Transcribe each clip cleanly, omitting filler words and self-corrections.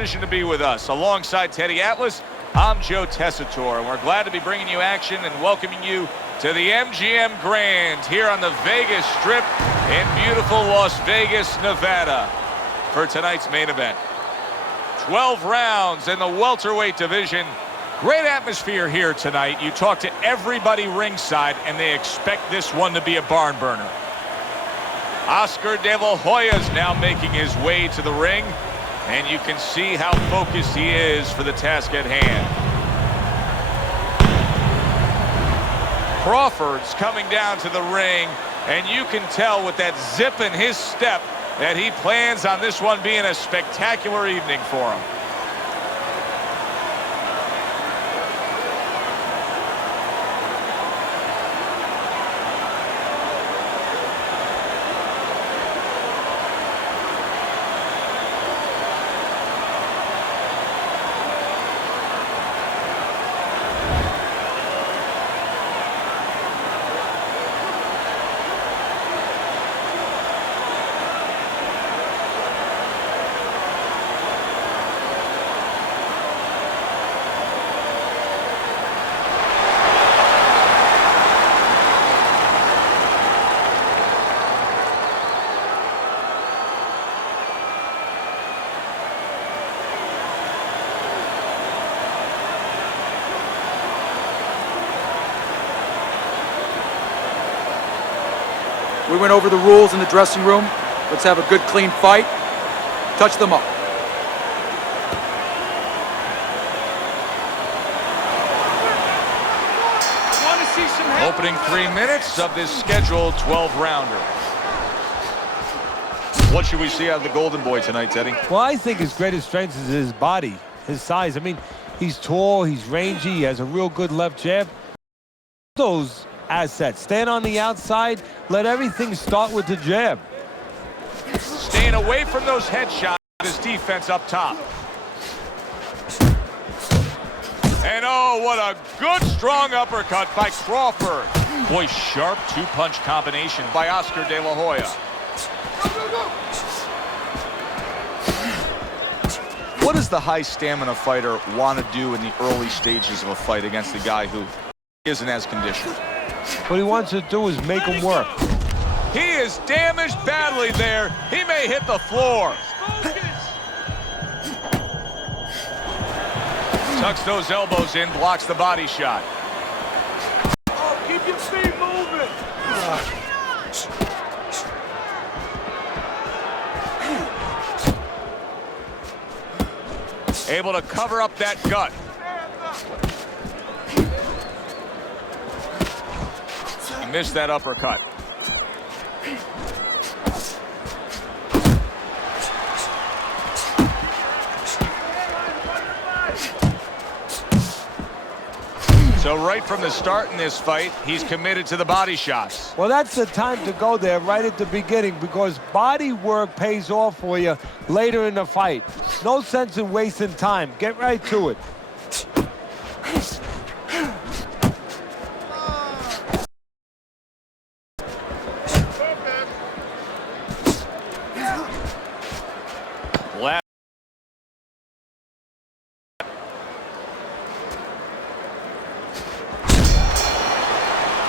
decision to be with us. Alongside Teddy Atlas, I'm Joe Tessitore, and we're glad to be bringing you action and welcoming you to the MGM Grand here on the Vegas Strip in beautiful Las Vegas, Nevada, for tonight's main event. 12 rounds in the welterweight division. Great atmosphere here tonight. You talk to everybody ringside, and they expect this one to be a barn burner. Oscar De La Hoya is now making his way to the ring, and you can see how focused he is for the task at hand. Crawford's coming down to the ring, and you can tell with that zip in his step that he plans on this one being a spectacular evening for him. We went over the rules in the dressing room. Let's have a good, clean fight. Touch them up. Opening 3 minutes of this scheduled 12-rounder. What should we see out of the Golden Boy tonight, Teddy? Well, I think his greatest strength is his body, his size. I mean, he's tall, he's rangy, he has a real good left jab. Those assets. Stand on the outside, let everything start with the jab. Staying away from those headshots, his defense up top. And oh, what a good strong uppercut by Crawford. Boy, sharp two-punch combination by Oscar De La Hoya. What does the high stamina fighter want to do in the early stages of a fight against a guy who isn't as conditioned? What he wants to do is make him work. He is damaged badly there. He may hit the floor. Tucks those elbows in, blocks the body shot. Oh, keep your feet moving. Able to cover up that gut. Missed that uppercut. So right from the start in this fight, he's committed to the body shots. Well, that's the time to go there right at the beginning, because body work pays off for you later in the fight. No sense in wasting time. Get right to it.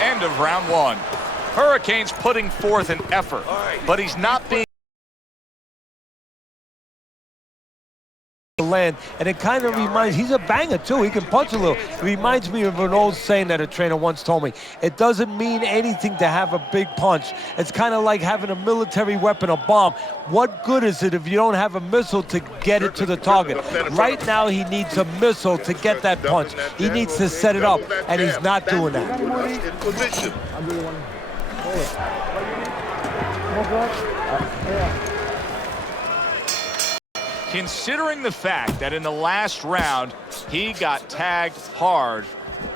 End of round one. Hurricane's putting forth an effort, but he's not being land, and it kind of reminds, he's a banger too, he can punch a little. It reminds me of an old saying that a trainer once told me. It doesn't mean anything to have a big punch. It's kind of like having a military weapon, a bomb. What good is it if you don't have a missile to get it to the target? Right now he needs a missile to get that punch. He needs to set it up, and he's not doing that. Considering the fact that in the last round he got tagged hard,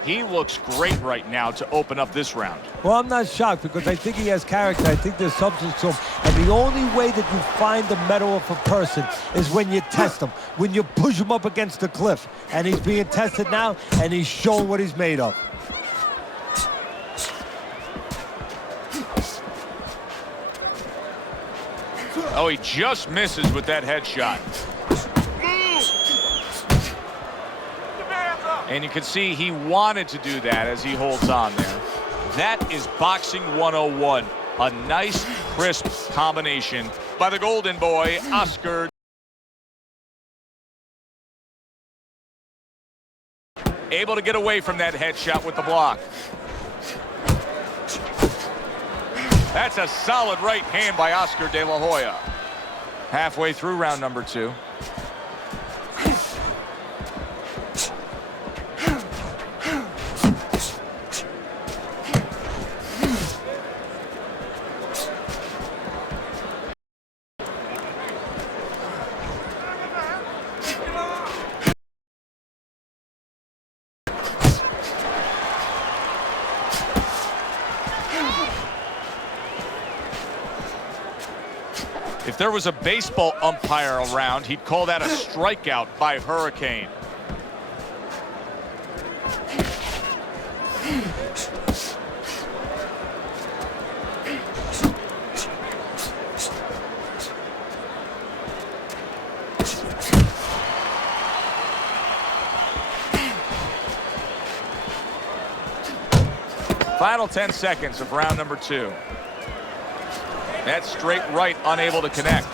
he looks great right now to open up this round. Well, I'm not shocked, because I think he has character. I think there's substance to him. And the only way that you find the mettle of a person is when you test him, when you push him up against the cliff. And he's being tested now, and he's showing what he's made of. Oh, he just misses with that headshot. And you can see he wanted to do that as he holds on there. That is boxing 101. A nice, crisp combination by the golden boy, Oscar. Able to get away from that headshot with the block. That's a solid right hand by Oscar De La Hoya. Halfway through round number 2. If there was a baseball umpire around, he'd call that a strikeout by Hurricane. Final 10 seconds of round number 2. That straight right, unable to connect.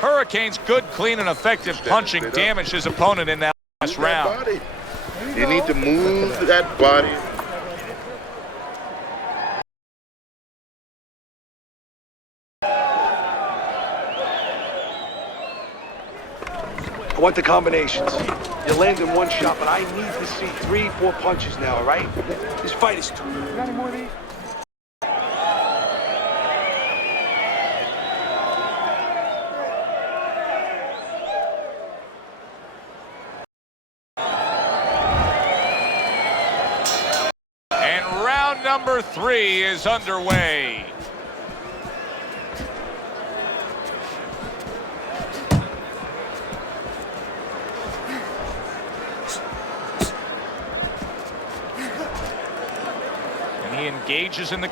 Hurricane's good, clean, and effective punching damaged his opponent in that last round. You need to move that body. I want the combinations. You land in one shot, but I need to see 3, 4 punches now, all right? This fight is too. You got any more of these? Number 3 is underway. And he engages in the...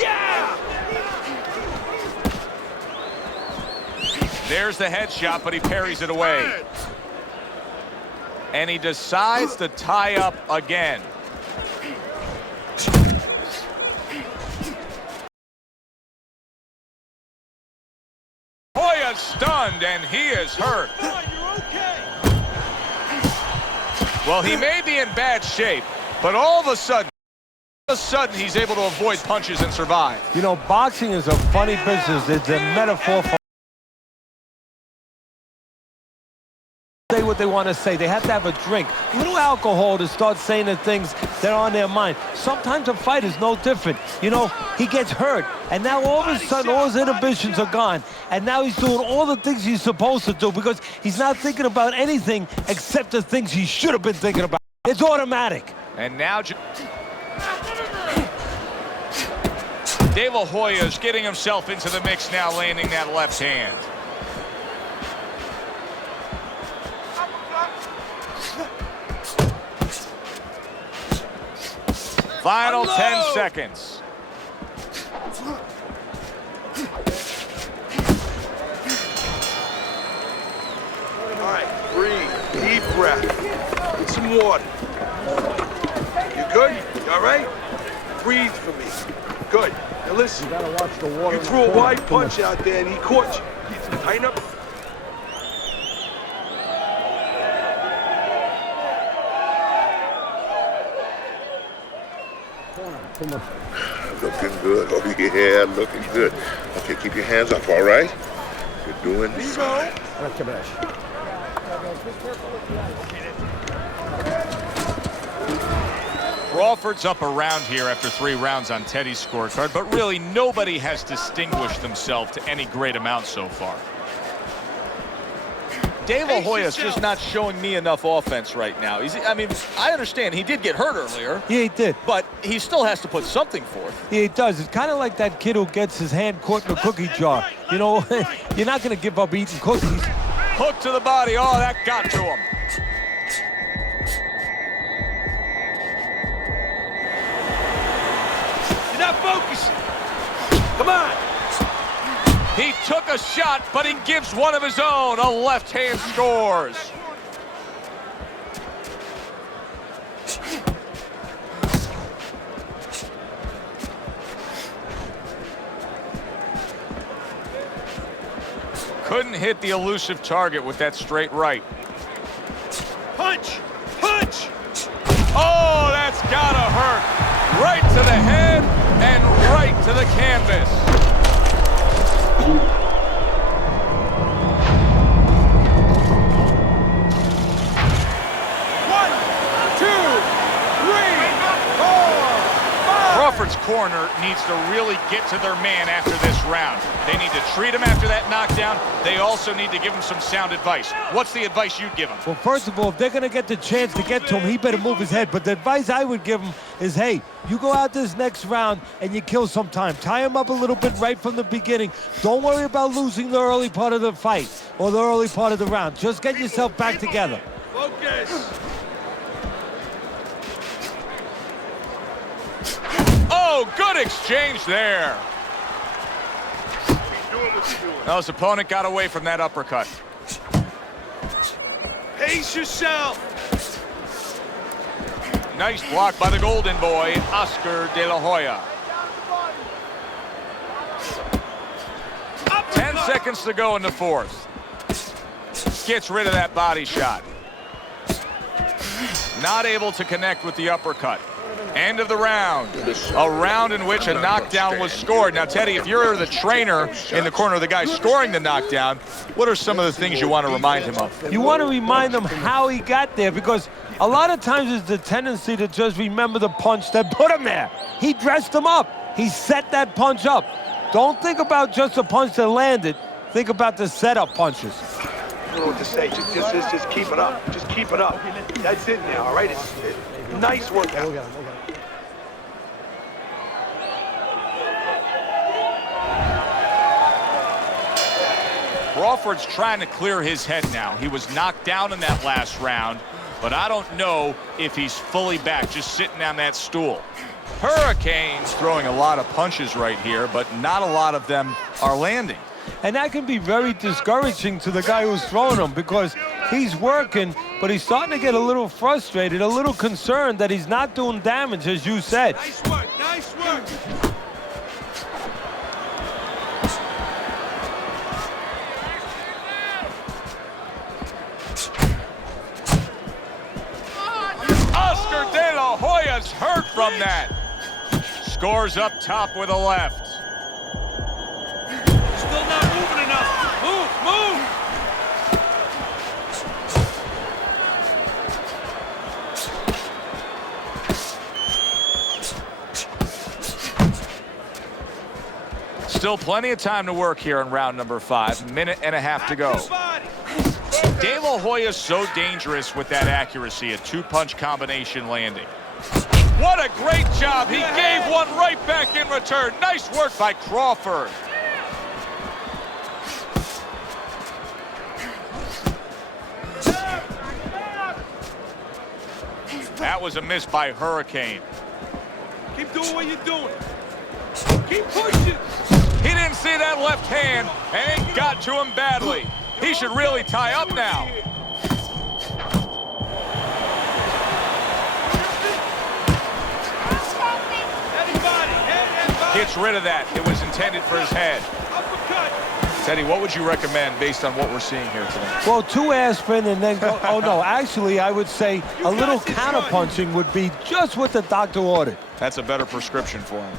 Yeah! There's the headshot, but he parries it away. And he decides to tie up again. Hoya stunned, and he is hurt. Well, he may be in bad shape, but all of a sudden he's able to avoid punches and survive. You know, boxing is a funny business. It's a metaphor for say what they want to say. They have to have a drink, a little alcohol to start saying the things that are on their mind. Sometimes a fight is no different. You know, he gets hurt, and now all of a sudden all his inhibitions are gone, and now he's doing all the things he's supposed to do because he's not thinking about anything except the things he should have been thinking about. It's automatic. And now De La Hoya is getting himself into the mix now, landing that left hand. Final 10 seconds. All right, breathe, deep breath. Get some water. You good? You all right? Breathe for me. Good. Now listen, You gotta watch the water. you threw a wide punch out there and he caught you. Tighten up. Looking good. Oh, yeah, looking good. Okay, keep your hands up, all right? You're doing fine. Crawford's up around here after 3 rounds on Teddy's scorecard, but really nobody has distinguished themselves to any great amount so far. De La Hoya's just not showing me enough offense right now. I mean, I understand he did get hurt earlier. Yeah, he did. But he still has to put something forth. Yeah, he does. It's kind of like that kid who gets his hand caught in a cookie jar. You know, you're not going to give up eating cookies. Hook to the body. Oh, that got to him. You're not focusing. Come on. He took a shot, but he gives one of his own. A left hand scores. Couldn't hit the elusive target with that straight right. Punch! Punch! Oh, that's gotta hurt. Right to the head and right to the canvas. Crawford's corner needs to really get to their man after this round. They need to treat him after that knockdown. They also need to give him some sound advice. What's the advice you'd give him? Well, first of all, if they're going to get the chance to get to him, he better move his head. But the advice I would give him is, hey, you go out this next round and you kill some time. Tie him up a little bit right from the beginning. Don't worry about losing the early part of the fight or the early part of the round. Just get yourself back together. Focus! Oh, good exchange there. Keep doing what you're doing. Now his opponent got away from that uppercut. Pace yourself! Nice block by the golden boy, Oscar De La Hoya. 10 seconds to go in the fourth. Gets rid of that body shot. Not able to connect with the uppercut. End of the round. A round in which a knockdown was scored. Now, Teddy, if you're the trainer in the corner of the guy scoring the knockdown, what are some of the things you want to remind him of? You want to remind him how he got there, because a lot of times it's the tendency to just remember the punch that put him there. He dressed him up. He set that punch up. Don't think about just the punch that landed. Think about the setup punches. I don't know what to say. Just keep it up. Just keep it up. That's it now, all right? It's nice workout. Crawford's trying to clear his head now. He was knocked down in that last round, but I don't know if he's fully back, just sitting on that stool. Hurricane's throwing a lot of punches right here, but not a lot of them are landing. And that can be very discouraging to the guy who's throwing them, because he's working, but he's starting to get a little frustrated, a little concerned that he's not doing damage, as you said. Nice work, nice work. Oscar De La Hoya's hurt from that. Scores up top with a left. Still not moving enough. Move! Still plenty of time to work here in round number 5. Minute and a half to go. De La Hoya's so dangerous with that accuracy, a two-punch combination landing. What a great job. He gave one right back in return. Nice work by Crawford. That was a miss by Hurricane. Keep doing what you're doing. Keep pushing. He didn't see that left hand, and it got to him badly. He should really tie up now. Gets rid of that. It was intended for his head. Teddy, what would you recommend based on what we're seeing here today? Well, 2 aspirin and then go. Oh, no, actually, I would say a little counterpunching would be just what the doctor ordered. That's a better prescription for him.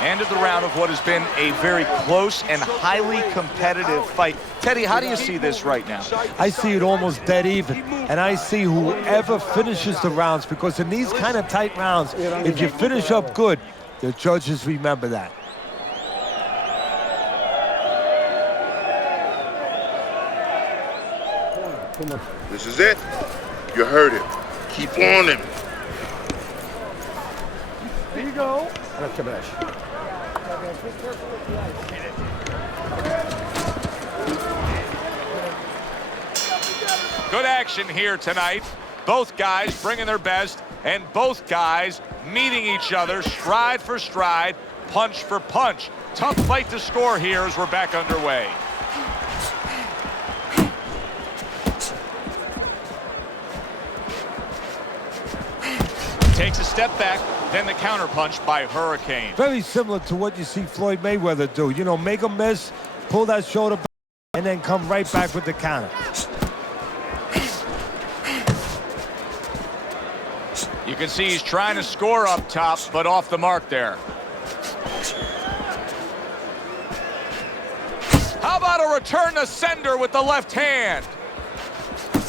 End of the round of what has been a very close and highly competitive fight. Teddy, how do you see this right now? I see it almost dead even, and I see whoever finishes the rounds, because in these kind of tight rounds, if you finish up good, the judges remember that. This is it. You heard him. Keep on him. There you go. Good action here tonight. Both guys bringing their best, and both guys meeting each other, stride for stride, punch for punch. Tough fight to score here as we're back underway. Takes a step back, then the counterpunch by Hurricane. Very similar to what you see Floyd Mayweather do. You know, make a miss, pull that shoulder back, and then come right back with the counter. You can see he's trying to score up top, but off the mark there. How about a return to sender with the left hand?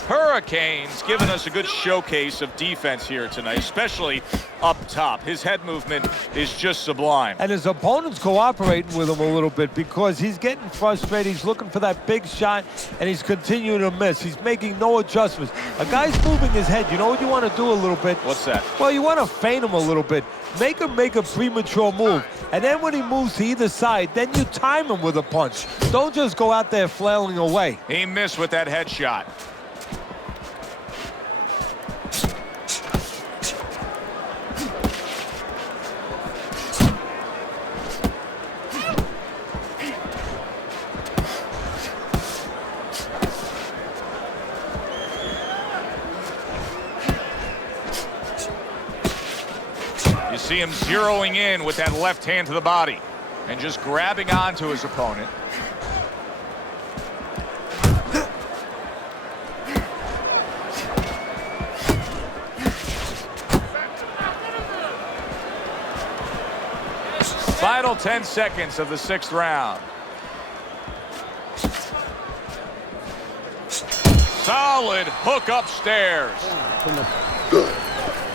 Hurricane's given us a good showcase of defense here tonight, especially up top. His head movement is just sublime. And his opponent's cooperating with him a little bit because he's getting frustrated. He's looking for that big shot, and he's continuing to miss. He's making no adjustments. A guy's moving his head. You know what you want to do a little bit? What's that? Well, you want to feint him a little bit. Make him make a premature move. And then when he moves to either side, then you time him with a punch. Don't just go out there flailing away. He missed with that headshot. You see him zeroing in with that left hand to the body and just grabbing onto his opponent. Final 10 seconds of the 6th round. Solid hook upstairs. Good.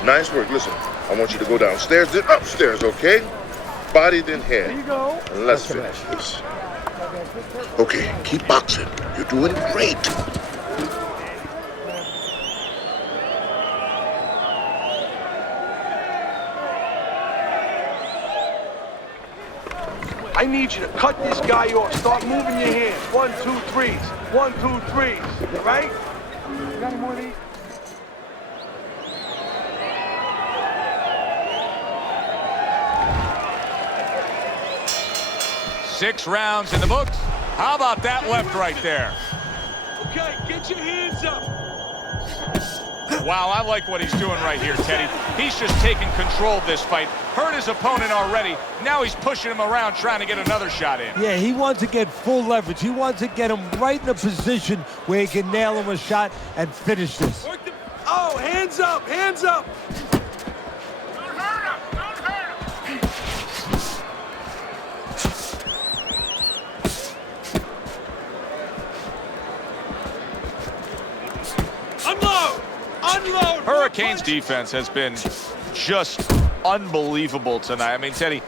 Nice work. Listen, I want you to go downstairs, then upstairs, okay? Body, then head. Here you go. And let's finish this. Okay, keep boxing. You're doing great. I need you to cut this guy off. Start moving your hands. 1, 2, 3s. 1, 2, 3s. All right? You got any more of these? Six rounds in the books. How about that left right there? Okay, get your hands up. Wow, I like what he's doing right here, Teddy. He's just taking control of this fight. Hurt his opponent already. Now he's pushing him around trying to get another shot in. Yeah, he wants to get full leverage. He wants to get him right in a position where he can nail him a shot and finish this. Oh, hands up, hands up. Unload! Unload! Hurricane's defense has been just unbelievable tonight. I mean, Teddy,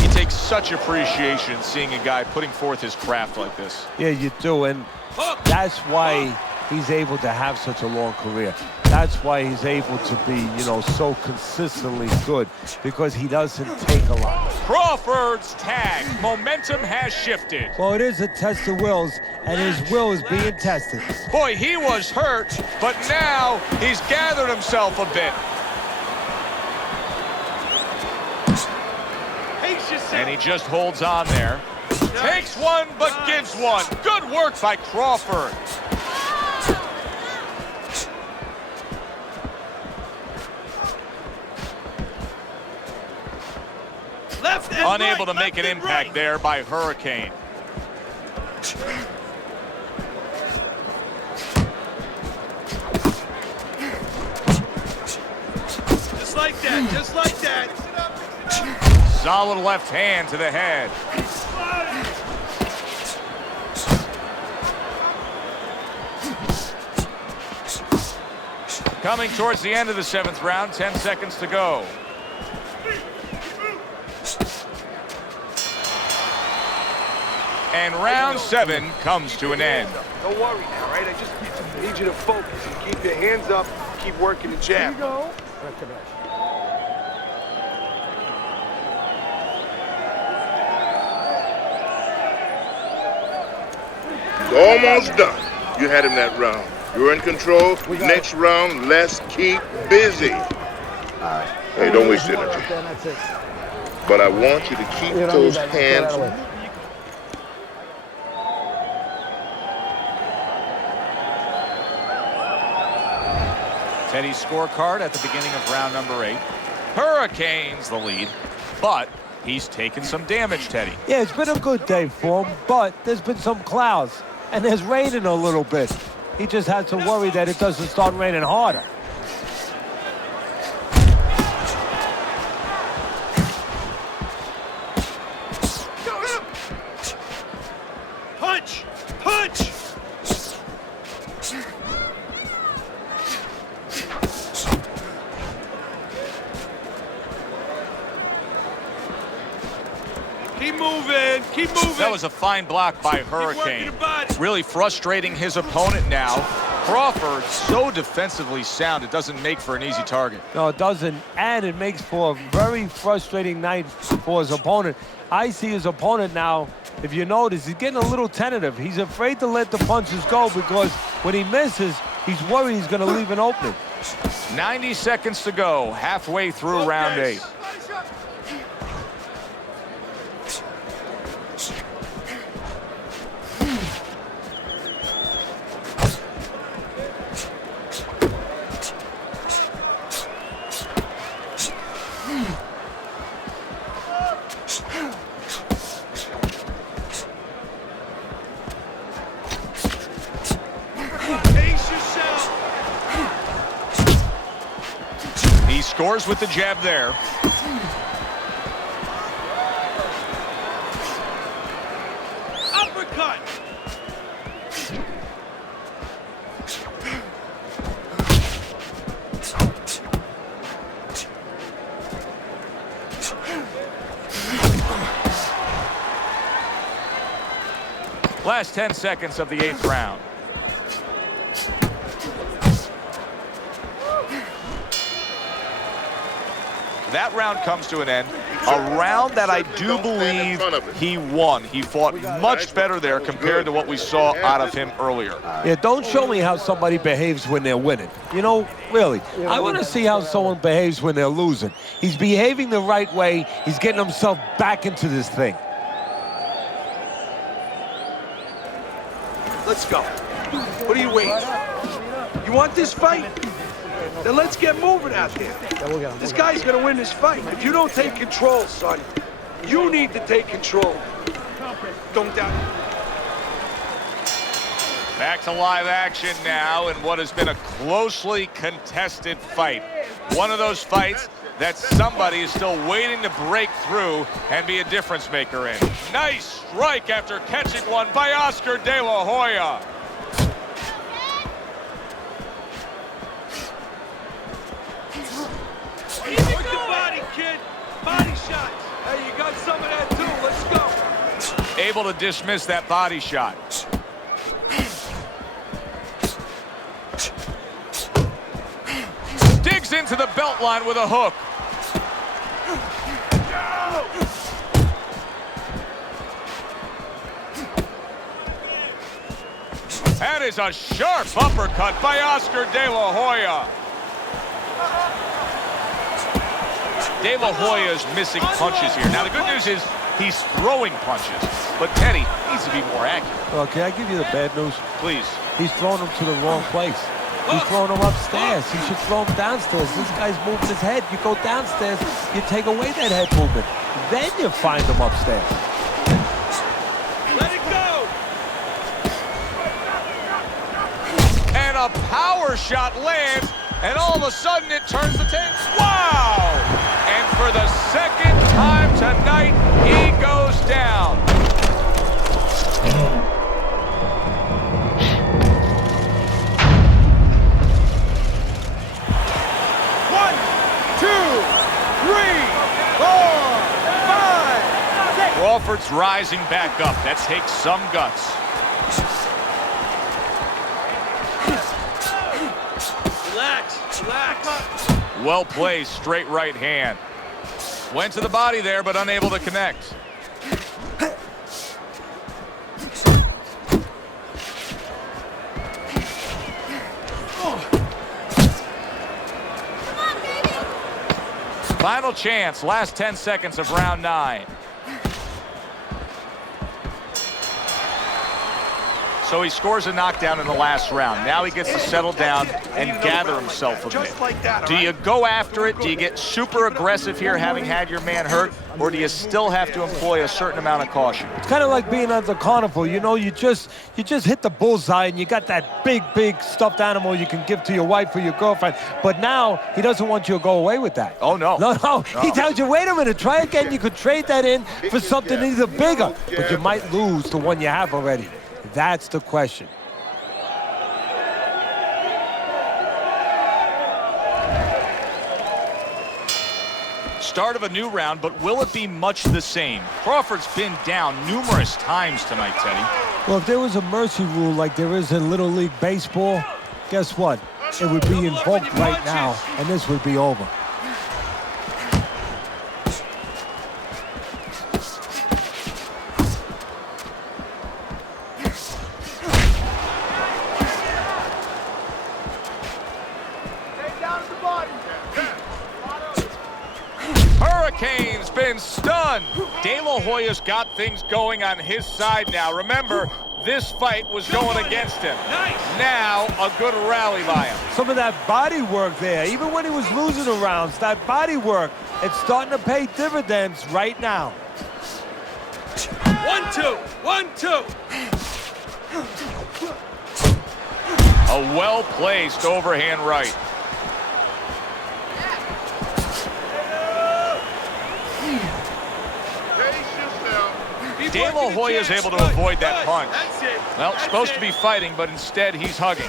he takes such appreciation seeing a guy putting forth his craft like this. Yeah, you do, and that's why he's able to have such a long career. That's why he's able to be, you know, so consistently good, because he doesn't take a lot. Crawford's tag. Momentum has shifted. Well, it is a test of wills, and his will is being tested. Boy, he was hurt, but now he's gathered himself a bit. And he just holds on there. Takes one, but gives one. Good work by Crawford. Left and Unable right, to make an impact right. there by Hurricane. Just like that, just like that. Solid left hand to the head. Coming towards the end of the 7th round, 10 seconds to go. And round 7 comes to an end. Don't worry now, right? I just need you to focus and keep your hands up, keep working the jab. Here you go. Almost done. You had him that round. You're in control. Next round, let's keep busy. All right. Hey, don't waste energy. But I want you to keep those hands. Teddy's scorecard at the beginning of round number 8. Hurricanes the lead, but he's taken some damage, Teddy. Yeah, it's been a good day for him, but there's been some clouds, and there's raining a little bit. He just had to worry that it doesn't start raining harder. Punch! Punch! Keep moving, keep moving. That was a fine block by Hurricane. Really frustrating his opponent now. Crawford, so defensively sound, it doesn't make for an easy target. No, it doesn't, and it makes for a very frustrating night for his opponent. I see his opponent now, if you notice, he's getting a little tentative. He's afraid to let the punches go because when he misses, he's worried he's going to leave an opening. 90 seconds to go, halfway through round 8. He scores with the jab there. Uppercut! Last 10 seconds of the 8th round. That round comes to an end. A round that I do believe he won. He fought much better there compared to what we saw out of him earlier. Yeah, don't show me how somebody behaves when they're winning. You know, really, I want to see how someone behaves when they're losing. He's behaving the right way. He's getting himself back into this thing. Let's go. What are you waiting? You want this fight? Then let's get moving out there. This guy's gonna win this fight. If you don't take control, son, you need to take control. Don't doubt it. Back to live action now in what has been a closely contested fight. One of those fights that somebody is still waiting to break through and be a difference maker in. Nice strike after catching one by Oscar De La Hoya. Work the body, kid. Body shots. Hey, you got some of that too. Let's go. Able to dismiss that body shot. Digs into the belt line with a hook. That is a sharp uppercut by Oscar De La Hoya. De La Hoya's missing punches here. Now, the good news is he's throwing punches, but Teddy needs to be more accurate. Well, can I give you the bad news? Please. He's throwing them to the wrong place. He's throwing them upstairs. He should throw them downstairs. This guy's moving his head. You go downstairs, you take away that head movement. Then you find them upstairs. Let it go. And a power shot lands, and all of a sudden it turns the tables. Wow! And for the second time tonight, he goes down. One, two, three, four, five, six. Crawford's rising back up. That takes some guts. Relax, relax. Well placed, straight right hand. Went to the body there, but unable to connect. Final chance, last 10 seconds of round 9. So he scores a knockdown in the last round. Now he gets to settle down and gather himself a bit. Just like that, Do you go after it? Do you get super aggressive here, having had your man hurt? Or do you still have to employ a certain amount of caution? It's kind of like being at the carnival. You know, you just hit the bullseye and you got that big stuffed animal you can give to your wife or your girlfriend. But now he doesn't want you to go away with that. Oh, no. No. He tells you, wait a minute, try again. You could trade that in for something either bigger, but you might lose the one you have already. That's the question. Start of a new round, but will it be much the same? Crawford's been down numerous times tonight, Teddy. Well, if there was a mercy rule like there is in Little League Baseball, guess what? It would be invoked right now, and this would be over. Hurricane's been stunned. De La Hoya's got things going on his side now. Remember, this fight was going against him. Now, a good rally by him. Some of that body work there, even when he was losing the rounds, that body work, it's starting to pay dividends right now. 1-2, 1-2. A well-placed overhand right. De La Hoya is able to avoid that punch. Well, supposed to be fighting, but instead he's hugging.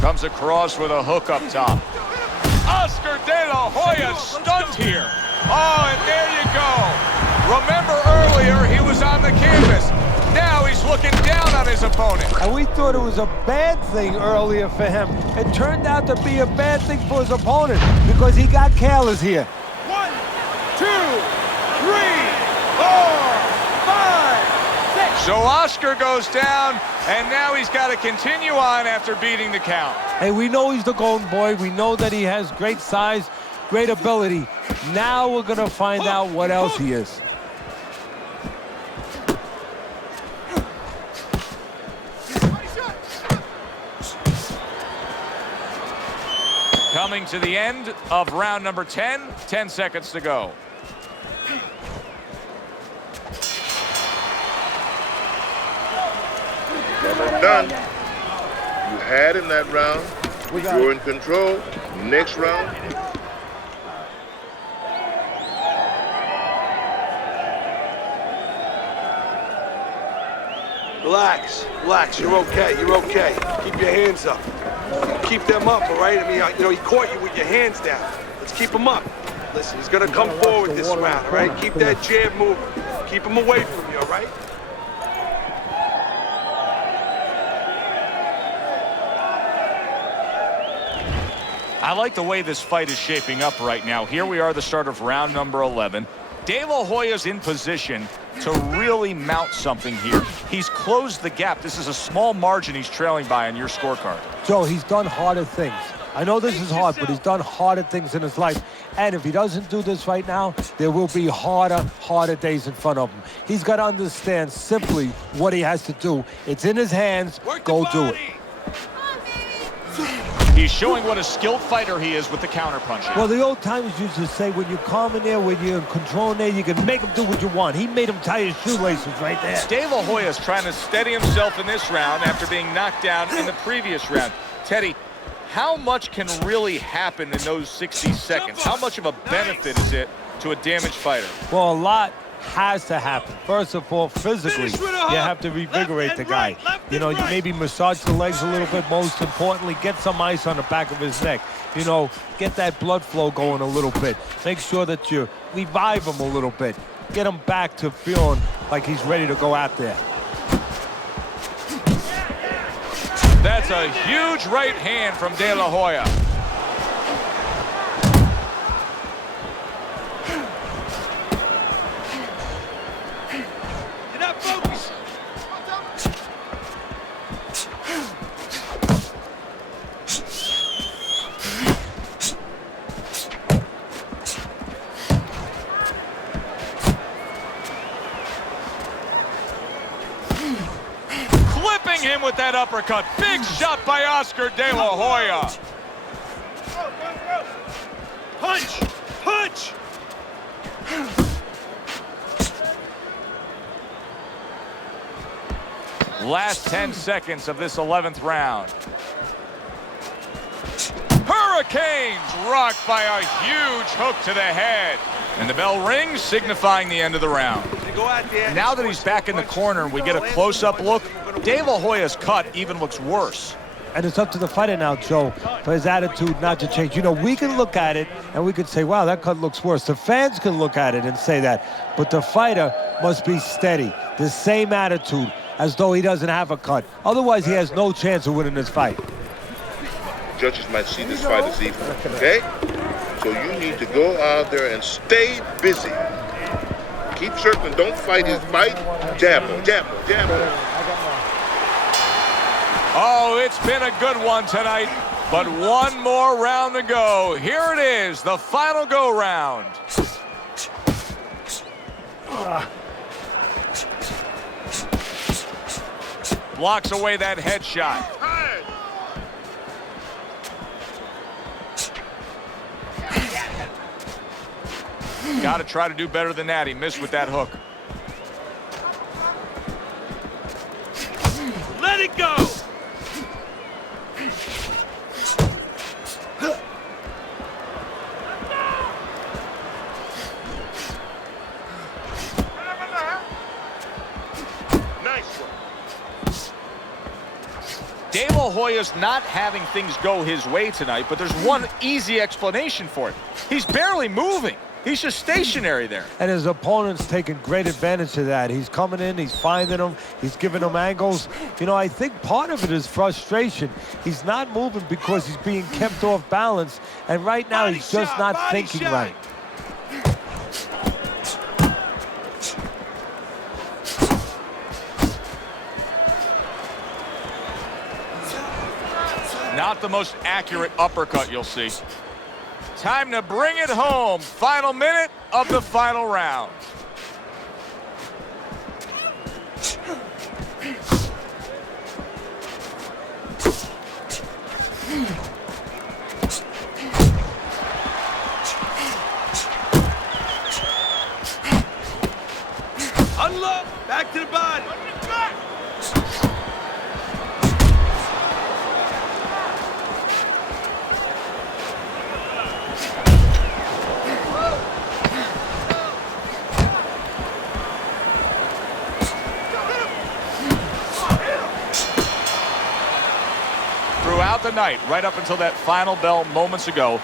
Comes across with a hook up top. Oscar De La Hoya stunned here. Oh, and there you go. Remember earlier he was on the canvas. Now he's looking down on his opponent. And we thought it was a bad thing earlier for him. It turned out to be a bad thing for his opponent because he got careless here. 1, 2, 3, 4, 5, 6. So Oscar goes down, and now he's got to continue on after beating the count. Hey, we know he's the golden boy. We know that he has great size, great ability. Now we're going to find out what else he is. Coming to the end of round number 10, 10 seconds to go. Done. You had in that round. You're in control. Next round. Relax, relax. You're okay. You're okay. Keep your hands up. Keep them up, all right? I mean, you know, he caught you with your hands down. Let's keep him up. Listen, he's gonna come forward this round, all right? Keep that jab moving. Keep him away from you, all right? I like the way this fight is shaping up right now. Here we are, the start of round number 11. De La Hoya's in position to really mount something here. He's closed the gap. This is a small margin he's trailing by on your scorecard. Joe, he's done harder things. I know this is hard, but he's done harder things in his life. And if he doesn't do this right now, there will be harder days in front of him. He's got to understand simply what he has to do. It's in his hands. Go do it. He's showing what a skilled fighter he is with the counterpunching. Well, the old timers used to say, when you're calm in there, when you're in control in there, you can make him do what you want. He made him tie his shoelaces right there. De La Hoya is trying to steady himself in this round after being knocked down in the previous round. Teddy, how much can really happen in those 60 seconds? How much of a benefit is it to a damaged fighter? Well, a lot has to happen. First of all, physically, you have to revigorate the guy. You know, you maybe massage the legs a little bit. Most importantly, get some ice on the back of his neck. You know, get that blood flow going a little bit. Make sure that you revive him a little bit. Get him back to feeling like he's ready to go out there. That's a huge right hand from De La Hoya. him with that uppercut. Big shot by Oscar De La Hoya. Punch! Punch! Last 10 seconds of this 11th round. Hurricanes rocked by a huge hook to the head. And the bell rings, signifying the end of the round. Go out there. Now that he's back in the corner and we get a close-up look, De La Hoya's cut even looks worse. And it's up to the fighter now, Joe, for his attitude not to change. You know, we can look at it and we can say, wow, that cut looks worse. The fans can look at it and say that. But the fighter must be steady, the same attitude, as though he doesn't have a cut. Otherwise, he has no chance of winning this fight. Judges might see this fight as equal, okay? So you need to go out there and stay busy. Keep circling, don't fight his fight. Jab him, jab him, jab him. Oh, it's been a good one tonight, but one more round to go. Here it is, the final go-round. Blocks away that headshot. Got to try to do better than that. He missed with that hook. Let it go! Nice one. De La Hoya's not having things go his way tonight, but there's one easy explanation for it. He's barely moving. He's just stationary there. And his opponent's taking great advantage of that. He's coming in, he's finding them, he's giving them angles. You know, I think part of it is frustration. He's not moving because he's being kept off balance. And right now, he's just not thinking right. Not the most accurate uppercut you'll see. Time to bring it home. Final minute of the final round. Unload! Back to the body! Throughout the night, right up until that final bell moments ago,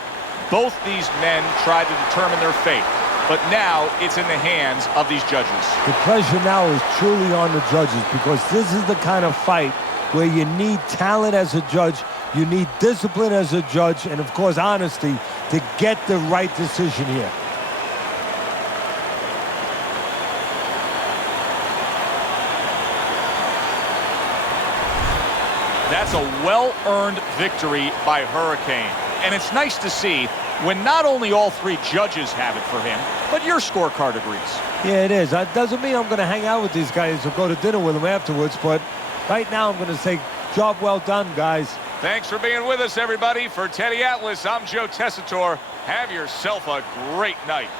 both these men tried to determine their fate. But now it's in the hands of these judges. The pressure now is truly on the judges because this is the kind of fight where you need talent as a judge, you need discipline as a judge, and of course honesty to get the right decision here. That's a well-earned victory by Hurricane. And it's nice to see when not only all three judges have it for him, but your scorecard agrees. Yeah, it is. That doesn't mean I'm going to hang out with these guys or go to dinner with them afterwards, but right now I'm going to say, job well done, guys. Thanks for being with us, everybody. For Teddy Atlas, I'm Joe Tessitore. Have yourself a great night.